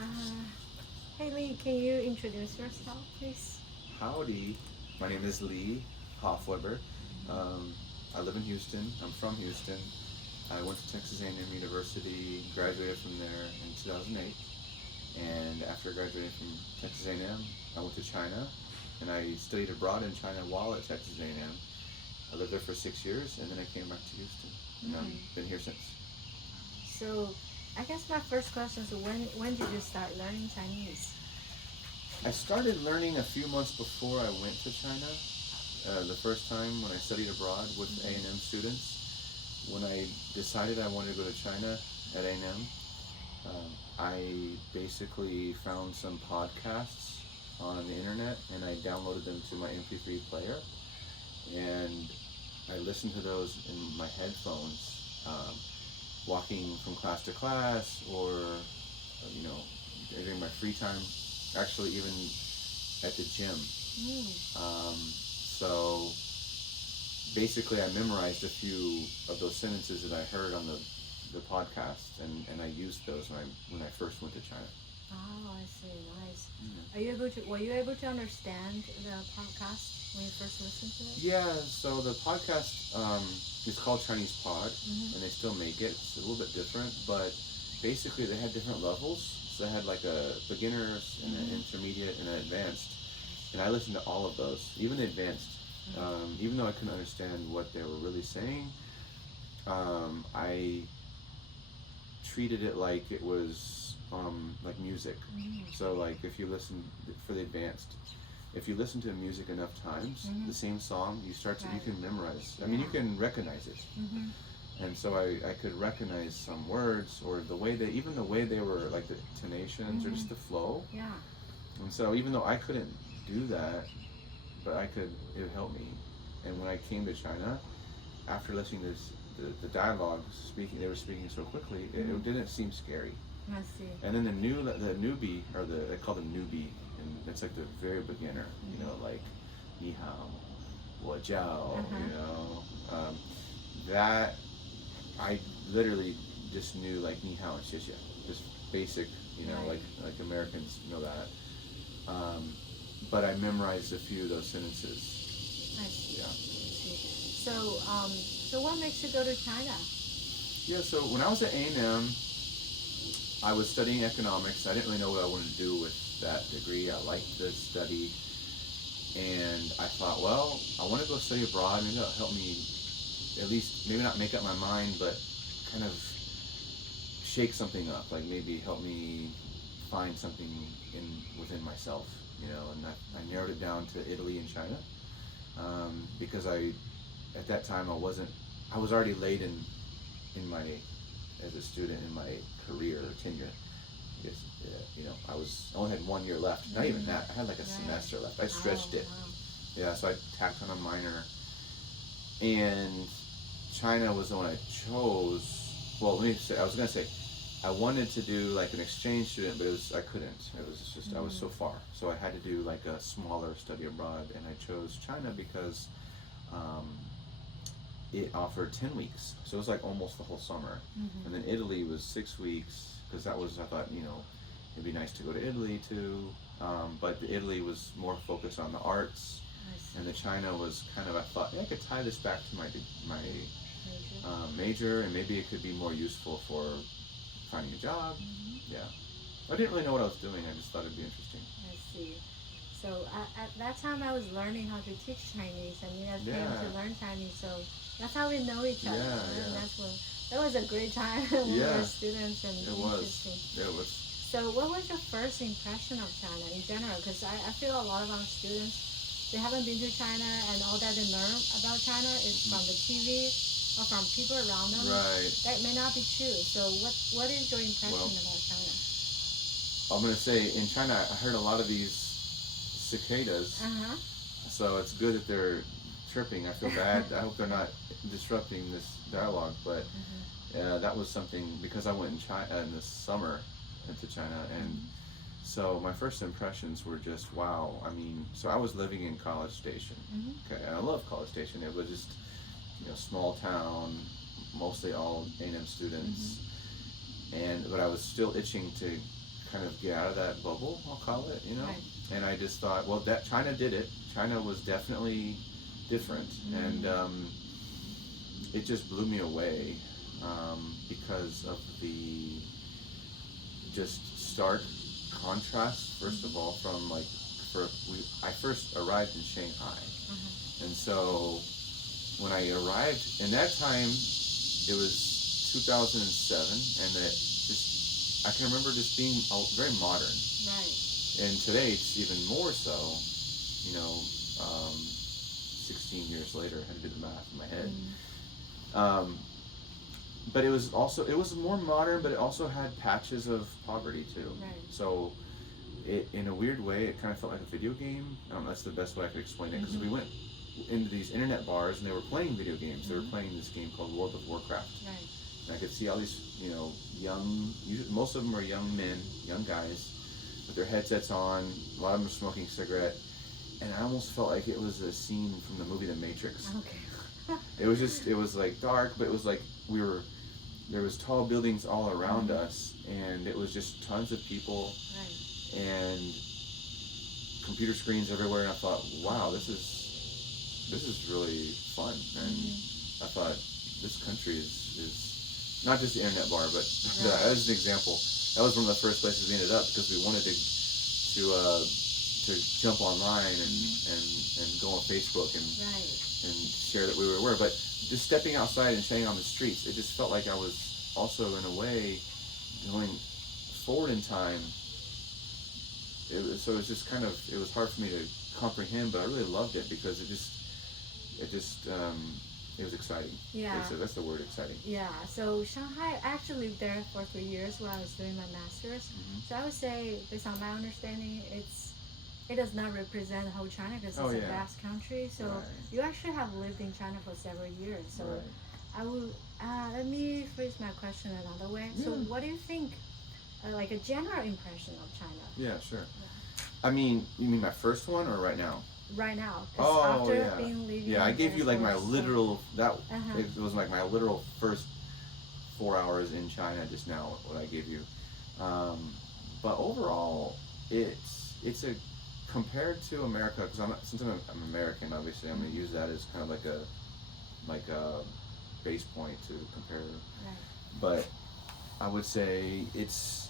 Uh, hey Lee, can you introduce yourself, please? Howdy, my name is Lee Hoffweber. Um, I live in Houston. I'm from Houston. I went to Texas A&M University, graduated from there in 2008. And after graduating from Texas A&M, I went to China, and I studied abroad in China while at Texas A&M. I lived there for 6 years, and then I came back to Houston, and I've been here since. So, I guess my first question is when did you start learning Chinese? I started learning a few months before I went to China. The first time when I studied abroad with A&M students, when I decided I wanted to go to China at A&M, I basically found some podcasts on the internet and I downloaded them to my MP3 player, and I listened to those in my headphones, walking from class to class, or during my free time, actually even at the gym. So basically I memorized a few of those sentences that I heard on the podcast, and I used those when I first went to China. Oh, I see. Nice. Were you able to understand the podcast when you first listened to it? Yeah, so the podcast is called Chinese Pod, and they still make it. It's a little bit different, but basically they had different levels. So they had like a beginners and an intermediate and an advanced, and I listened to all of those, even the advanced. Even though I couldn't understand what they were really saying, I treated it like it was like music. So like if you listen for the advanced, if you listen to music enough times, the same song, you can memorize. I mean, you can recognize it. And so I could recognize some words, or the way they were, like the intonations or just the flow. Yeah. And so even though I couldn't do that, but it helped me. And when I came to China, after listening to the dialogue they were speaking so quickly, it didn't seem scary. I see. And then the newbie, or they call them newbie, and it's like the very beginner, like ni hao, wo jiao, that I literally just knew like ni hao and xie xie, just basic, like Americans know that. But I memorized a few of those sentences. I see. Yeah. I see. So what makes you go to China? Yeah, so when I was at A&M, I was studying economics. I didn't really know what I wanted to do with that degree. I liked the study, and I thought, well, I want to go study abroad. Maybe that'll help me, at least, maybe not make up my mind, but kind of shake something up. Like maybe help me find something within myself, And I narrowed it down to Italy and China, because at that time I was already late in my, as a student, in my career or tenure. I guess, I only had 1 year left. Not even that. I had like a semester left. I stretched it. Wow. Yeah, so I tacked on a minor, and China was the one I chose. Well, let me say, I was gonna say, I wanted to do like an exchange student, but I couldn't. It was just, I was so far. So I had to do like a smaller study abroad, and I chose China because it offered 10 weeks. So it was like almost the whole summer. And then Italy was 6 weeks, because I thought, it'd be nice to go to Italy too. But the Italy was more focused on the arts, and the China was kind of, I thought, I could tie this back to my major, and maybe it could be more useful for finding a job. Yeah. I didn't really know what I was doing. I just thought it'd be interesting. I see. So at that time I was learning how to teach Chinese, and you guys came to learn Chinese, so that's how we know each other. And that was a great time when we were students, and it was. So what was your first impression of China in general? Because I feel a lot of our students, they haven't been to China, and all that they learn about China is from the TV or from people around them. Right. That may not be true. So what is your impression about China? I'm going to say, in China, I heard a lot of these cicadas. So it's good that they're chirping. I feel bad. I hope they're not disrupting this dialogue. But that was something, because I went in the summer into China, and so my first impressions were just wow. I mean, so I was living in College Station. Okay, and I love College Station. It was just small town, mostly all A&M students, but I was still itching to kind of get out of that bubble, I'll call it, you know. Right. And I just thought, well, that China did it. China was definitely different, and it just blew me away because of the just stark contrast. First of all, from like I first arrived in Shanghai, and so when I arrived, in that time, it was 2007, and I can remember just being very modern. Right. And today it's even more so, you know, 16 years later, I had to do the math in my head. But it was more modern, but it also had patches of poverty too. Right. So in a weird way, it kind of felt like a video game. That's the best way I could explain it, because we went into these internet bars and they were playing video games. They were playing this game called World of Warcraft. Right. And I could see all these, you know, most of them are young men, young guys, with their headsets on. A lot of them are smoking a cigarette, and I almost felt like it was a scene from the movie The Matrix. Okay. It was like dark, but it was like there was tall buildings all around us, and it was just tons of people, and computer screens everywhere, and I thought, wow, this is really fun. And I thought, this country is not just the internet bar, but as an example, that was one of the first places we ended up, because we wanted to jump online and go on Facebook and share that we were aware. But just stepping outside and staying on the streets, it just felt like I was also, in a way, going forward in time. It was hard for me to comprehend, but I really loved it, because it was exciting. Yeah. That's the word, exciting. Yeah. So Shanghai, I actually lived there for 3 years while I was doing my master's. So I would say, based on my understanding, it does not represent the whole China, because it's a vast country. So you actually have lived in China for several years. So I will let me phrase my question another way. So what do you think, like a general impression of China? Yeah, sure. I mean, you mean my first one or right now? Right now. After being living I gave you like my for literal, it was like my literal first 4 hours in China just now, what I gave you. But overall, it's a, compared to America, because since I'm American, obviously I'm going to use that as kind of like a base point to compare. Right. But I would say it's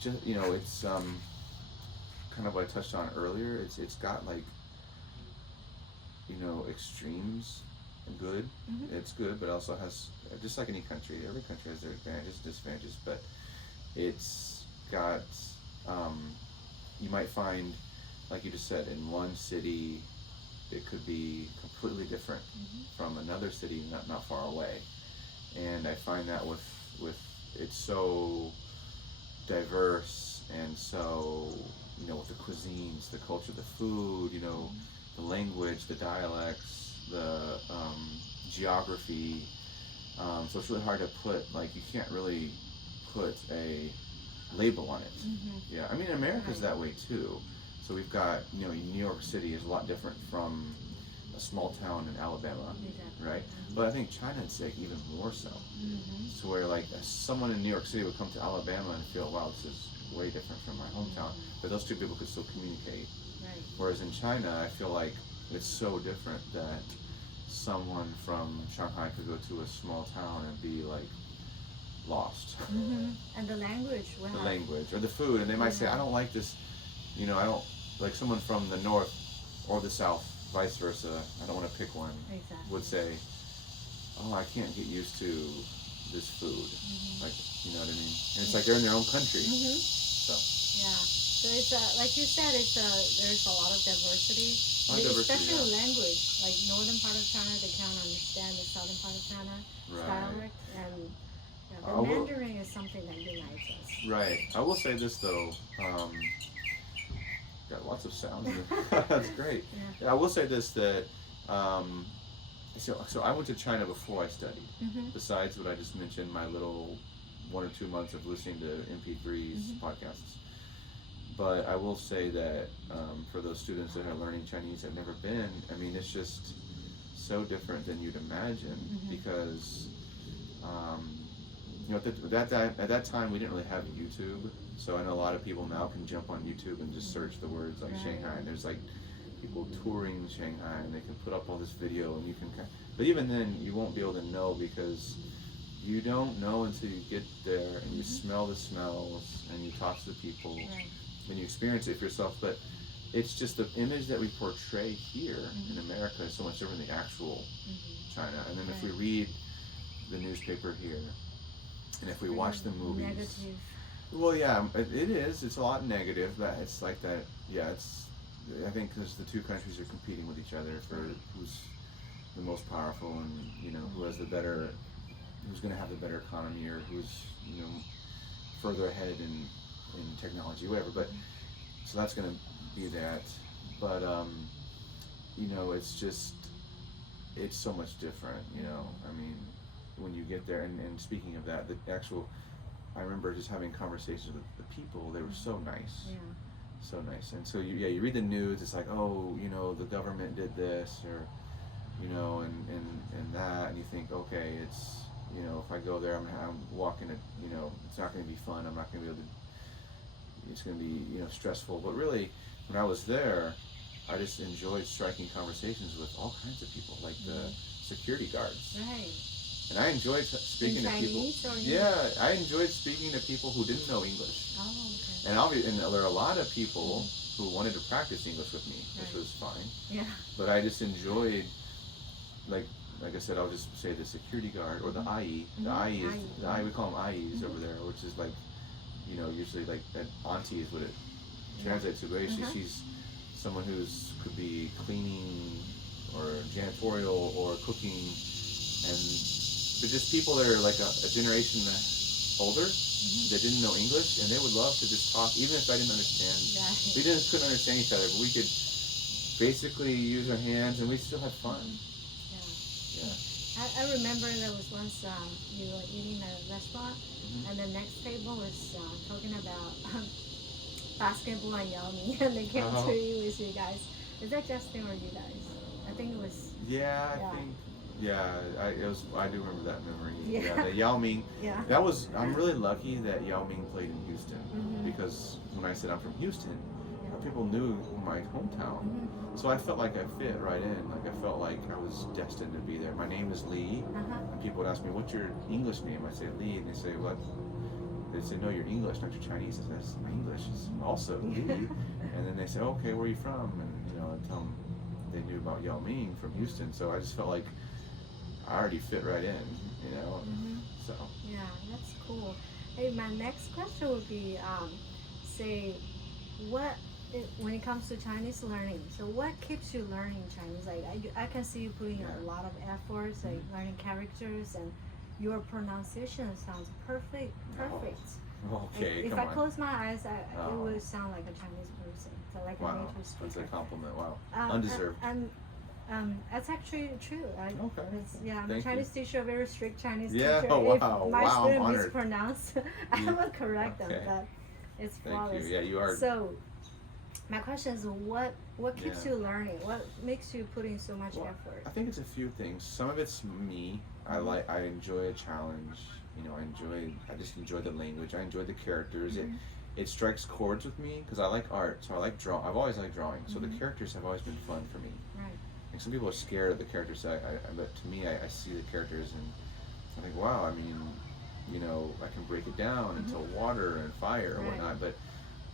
just, you know, it's kind of what I touched on earlier. It's got, like, you know, extremes. Good. It's good, but also has, just like any country, every country has their advantages and disadvantages. But it's got, you might find, like you just said, in one city it could be completely different from another city not far away. And I find that with it's so diverse, and so, you know, with the cuisines, the culture, the food, you know, the language, the dialects, the geography. So it's really hard to put, like, you can't really put a label on it. Yeah, I mean, America's that way too. So we've got, you know, New York City is a lot different from a small town in Alabama, right? But I think China, it's like even more so. So where, like, someone in New York City would come to Alabama and feel, wow, this is way different from my hometown. But those two people could still communicate. Right. Whereas in China, I feel like it's so different that someone from Shanghai could go to a small town and be, like, lost. And the language. The language, or the food, and they might say, I don't like this, you know, I don't, like someone from the north or the south, vice versa, I don't want to pick one, would say, oh, I can't get used to this food. Like, you know what I mean? And it's like they're in their own country. So. Yeah. So it's like you said, there's a lot of diversity. Especially language. Like northern part of China, they can't understand the southern part of China dialect, and the Mandarin is something that unites us. Right. I will say this though. Got lots of sounds. That's great. I will say this, that so I went to China before I studied. Besides what I just mentioned, my little 1 or 2 months of listening to MP3s, podcasts. But I will say that for those students that are learning Chinese that have never been, I mean, it's just so different than you'd imagine, because at that time we didn't really have YouTube, so I know a lot of people now can jump on YouTube and just search the words like Shanghai, and there's like people touring Shanghai, and they can put up all this video, and you can. But even then, you won't be able to know because you don't know until you get there and you smell the smells and you talk to the people and you experience it for yourself. But it's just the image that we portray here in America is so much different than the actual China. And then if we read the newspaper here, and if we watch the movies, negative. Well, yeah, it is. It's a lot negative. But it's like that. Yeah, it's. I think because the two countries are competing with each other for who's the most powerful, and who has the better, who's going to have the better economy, or who's further ahead in technology, whatever. But so that's going to be that. But it's just so much different. I mean, when you get there, and speaking of that, the actual, I remember just having conversations with the people. They were so nice. Yeah. So nice. And so you read the news, it's like, oh, the government did this, or and that, and you think, okay, it's if I go there, I'm walking it, it's not going to be fun. I'm not going to be able to. It's going to be stressful. But really, when I was there, I just enjoyed striking conversations with all kinds of people, like the security guards. Right. And I enjoyed speaking to people. Yeah, I enjoyed speaking to people who didn't know English. Oh, okay. And there are a lot of people who wanted to practice English with me, which was fine. Yeah. But I just enjoyed, like I said, I'll just say the security guard or the IE. The IE is the IE. We call them IEs over there, which is like, usually like that auntie is what it translates to. But actually, she's someone could be cleaning or janitorial or cooking, and but just people that are like a generation older that didn't know English, and they would love to just talk, even if I didn't understand. We couldn't understand each other, but we could basically use our hands, and we still had fun. I remember there was once you were eating at a restaurant, and the next table was talking about basketball and Yao Ming, and they came to you with you guys. Is that Justin or you guys? I think it was. Yeah, I think. Yeah, I do remember that memory. Yeah, the Yao Ming. Yeah. That was. I'm really lucky that Yao Ming played in Houston because when I said I'm from Houston, people knew my hometown, so I felt like I fit right in. Like I felt like I was destined to be there. My name is Lee, and people would ask me, "What's your English name?" I say Lee, and they say, "What?" They say, "No, you're English, not your Chinese." I said, "That's my English is also Lee." And then they say, "Okay, where are you from?" And I tell them they knew about Yao Ming from Houston, so I just felt like I already fit right in, So. Yeah, that's cool. Hey, my next question would be, say, when it comes to Chinese learning, so what keeps you learning Chinese? Like I can see you putting a lot of efforts, like learning characters, and your pronunciation sounds perfect. Okay, if I close my eyes, it would sound like a Chinese person, so like a native speaker. That's a compliment. Wow, undeserved. That's actually true. Okay. I'm a Chinese teacher, a very strict Chinese teacher. If my student mispronounce, I will correct them, but it's flawless. Thank you. Yeah, you are. So, my question is, what keeps you learning? What makes you put in so much effort? I think it's a few things. Some of it's me. I enjoy a challenge. I just enjoy the language. I enjoy the characters. It strikes chords with me because I like art. So I like I've always liked drawing. So the characters have always been fun for me. Right. Like some people are scared of the characters. But to me, I see the characters and I think, wow. I mean, I can break it down into water and fire and whatnot. But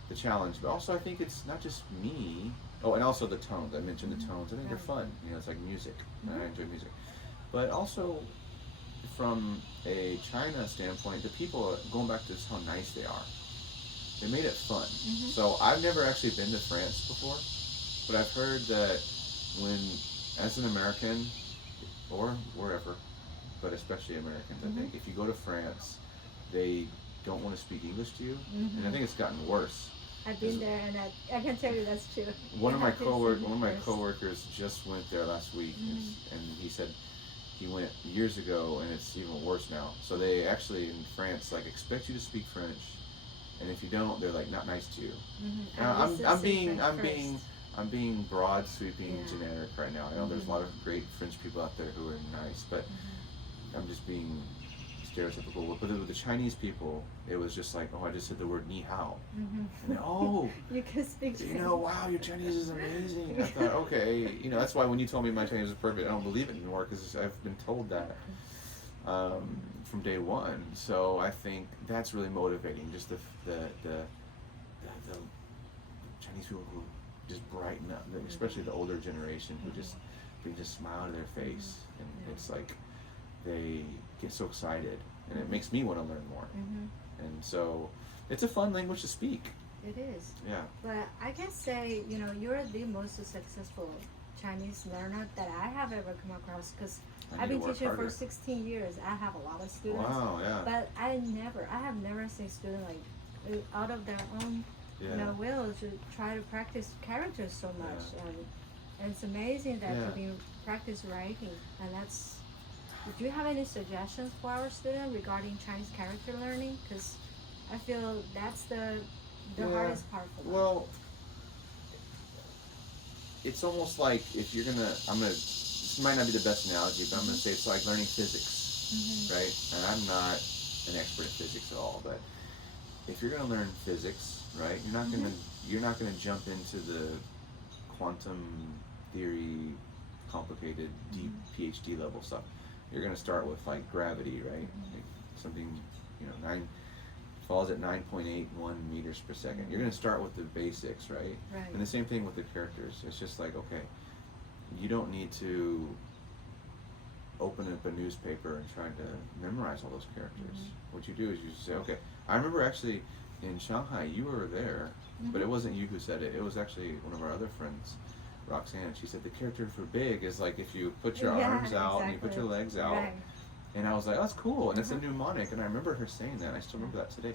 the challenge. But also, I think it's not just me. Oh, and also the tones. I mentioned the tones. I think they're fun. It's like music. And I enjoy music. But also, from a China standpoint, the people, going back to just how nice they are, they made it fun. So I've never actually been to France before, but I've heard that as an American, or wherever, but especially Americans, I think, if you go to France, they don't want to speak English to you, and I think it's gotten worse. I've been there, and I can tell you that's true. One of my coworkers just went there last week, and he said he went years ago, and it's even worse now. So they actually in France expect you to speak French, and if you don't, they're not nice to you. I'm being broad sweeping, generic right now. I know there's a lot of great French people out there who are nice, but I'm just being stereotypical. But with the Chinese people, it was just like, oh, I just said the word ni hao. Mm-hmm. And they, oh, you can speak Chinese. you know, wow, your Chinese is amazing. I thought, okay, you know, that's why when you told me my Chinese was perfect, I don't believe it anymore because I've been told that from day one. So I think that's really motivating. Just the Chinese people who just brighten up, especially the older generation who just bring a smile to their face, and it's like they get so excited, and it makes me want to learn more. And so it's a fun language to speak. It is. Yeah. But I can say, you know, you're the most successful Chinese learner that I have ever come across, because I've been teaching for 16 years. I have a lot of students. Wow, yeah. But I have never seen a student like out of their own you know, will to try to practice characters so much. And it's amazing that you can practice writing. And that's, do you have any suggestions for our students regarding Chinese character learning? Because I feel that's the hardest part for them. Well, it's almost like if you're this might not be the best analogy, but I'm gonna say it's like learning physics, right? And I'm not an expert in physics at all, but if you're gonna learn physics, right, you're not gonna jump into the quantum theory, complicated, deep PhD level stuff. You're gonna start with like gravity, right? Like something, you know, falls at 9.81 meters per second. You're gonna start with the basics, right? And the same thing with the characters. It's just like, okay, you don't need to open up a newspaper and try to memorize all those characters. What you do is you just say, okay, I remember actually in Shanghai, you were there, but it wasn't you who said it. It was actually one of our other friends, Roxanne. She said the character for big is like if you put your arms out and you put your legs out. And I was like, oh, that's cool. And it's a mnemonic. And I remember her saying that. I still remember that today.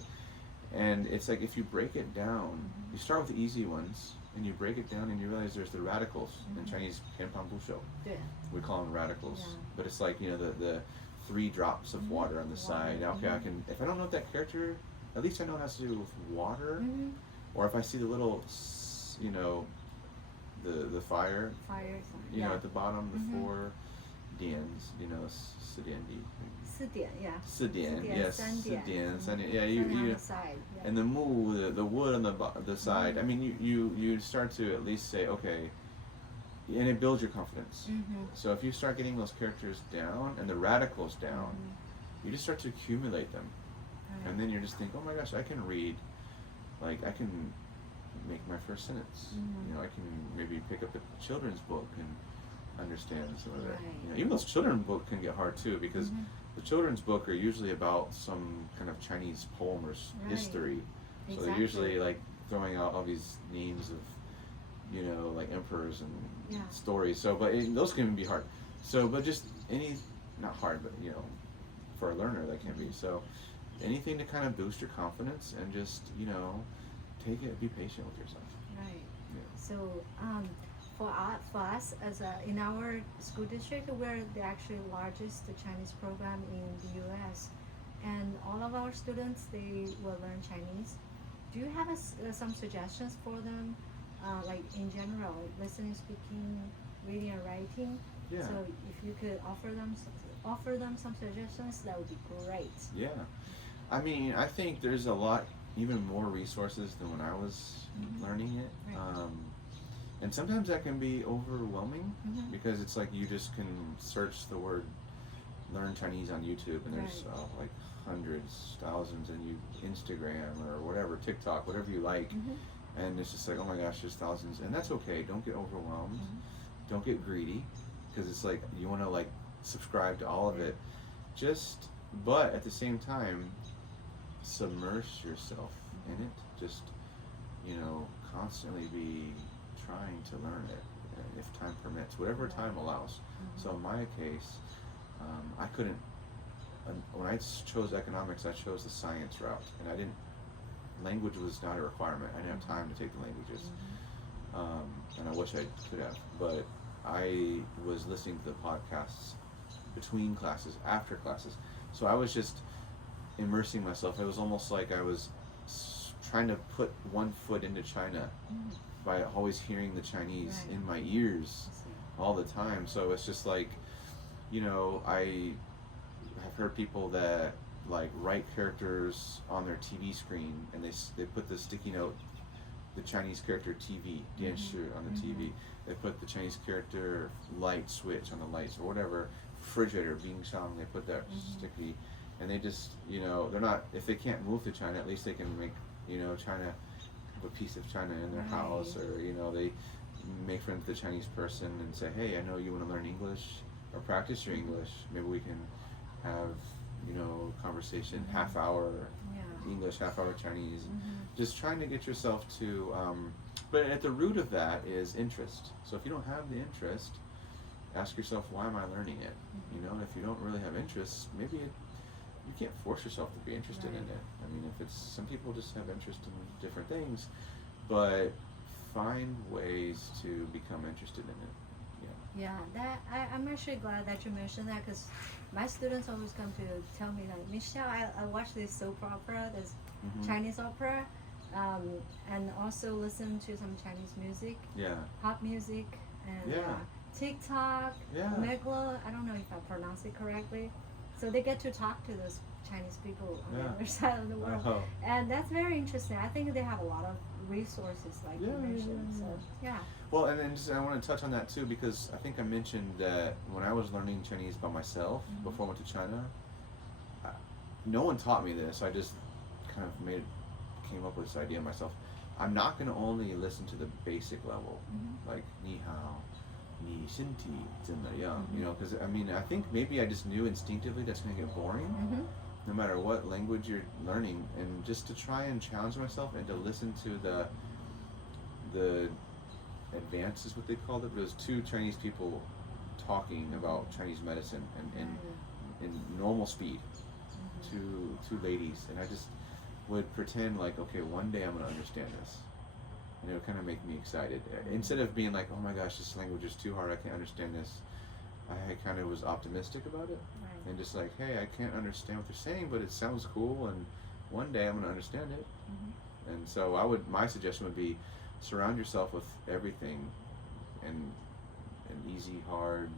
And it's like if you break it down, you start with the easy ones, and you break it down and you realize there's the radicals. In Chinese, we call them radicals. But it's like, you know, the 3 drops of water on the side. Now, okay, I can, if I don't know what that character, at least I know it has to do with water. Or if I see the little, you know, the fire, you know, at the bottom, the 4 dians, you know, 4点, yeah. 4点, yes, 4点, 3点, yeah, you and the mu, the wood on the side. I mean, you start to at least say, okay, and it builds your confidence. So if you start getting those characters down and the radicals down, you just start to accumulate them, and then you're just thinking, oh my gosh, I can read, like I can make my first sentence. You know, I can maybe pick up a children's book and understand some of that. You know, even those children's book can get hard too, because the children's book are usually about some kind of Chinese poem or history. So they're usually like throwing out all these names of, you know, like emperors and stories. So, but those can be hard. So, but just not hard, but you know, for a learner that can be. So, anything to kind of boost your confidence and just, you know, take it, be patient with yourself. Right. Yeah. So, for us, as in our school district, we're the actually largest Chinese program in the U.S. And all of our students, they will learn Chinese. Do you have some suggestions for them, like in general, listening, speaking, reading, and writing? Yeah. So if you could offer them some suggestions, that would be great. Yeah. I mean, I think there's a lot, even more resources than when I was learning it. Right. And sometimes that can be overwhelming because it's like you just can search the word learn Chinese on YouTube and there's like hundreds, thousands, and Instagram or whatever, TikTok, whatever you like, and it's just like, oh my gosh, there's thousands, and that's okay. Don't get overwhelmed. Don't get greedy, because it's like you want to like subscribe to all of it. But at the same time, submerge yourself in it. Just, you know, constantly be trying to learn it, if time permits, whatever time allows. So in my case, I couldn't, when I chose economics, I chose the science route, and language was not a requirement. I didn't have time to take the languages, and I wish I could have, but I was listening to the podcasts between classes, after classes, so I was just immersing myself. It was almost like I was trying to put one foot into China by always hearing the Chinese in my ears all the time. So it's just like, you know, I have heard people that like write characters on their TV screen, and they put the sticky note, the Chinese character TV, 电视 on the TV. They put the Chinese character light switch on the lights or whatever. Refrigerator, 冰箱, they put that sticky, and they just, you know, they're not, if they can't move to China, at least they can make, you know, China, have a piece of China in their house, or, you know, they make friends with the Chinese person and say, hey, I know you want to learn English or practice your English. Maybe we can have, you know, conversation, half hour English, half hour Chinese. Just trying to get yourself to, but at the root of that is interest. So if you don't have the interest, ask yourself, why am I learning it? You know, if you don't really have interest, maybe you can't force yourself to be interested in it. I mean, if it's, some people just have interest in different things, but find ways to become interested in it. Yeah, that I'm actually glad that you mentioned that, because my students always come to tell me like, Michelle, I watch this soap opera, this Chinese opera, and also listen to some Chinese music, pop music, and TikTok, Meglo, I don't know if I pronounce it correctly. So they get to talk to those Chinese people on the other side of the world. And that's very interesting. I think they have a lot of resources like you mentioned. So, Well, and then just, I want to touch on that too, because I think I mentioned that when I was learning Chinese by myself before I went to China, no one taught me this. I just kind of came up with this idea myself. I'm not going to only listen to the basic level, like 你好, 你身体怎么样, you know, because I mean, I think maybe I just knew instinctively that's going to get boring, no matter what language you're learning, and just to try and challenge myself and to listen to the advance is what they called it. There's two Chinese people talking about Chinese medicine and in normal speed, two ladies, and I just would pretend like, okay, one day I'm going to understand this. And it would kind of make me excited. Instead of being like, oh my gosh, this language is too hard, I can't understand this, I kind of was optimistic about it. And just like, hey, I can't understand what they're saying, but it sounds cool, and one day I'm going to understand it. And so my suggestion would be, surround yourself with everything, and easy, hard,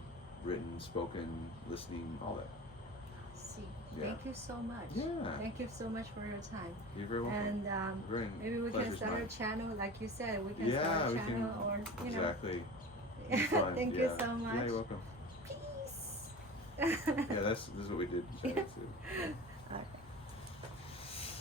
written, spoken, listening, all that. Thank you so much. Thank you so much for your time. You're very welcome. And maybe we can start a channel, like you said, we can start a channel, or, you know. Exactly. Thank you so much. Yeah, you're welcome. Peace. This is what we did in China too.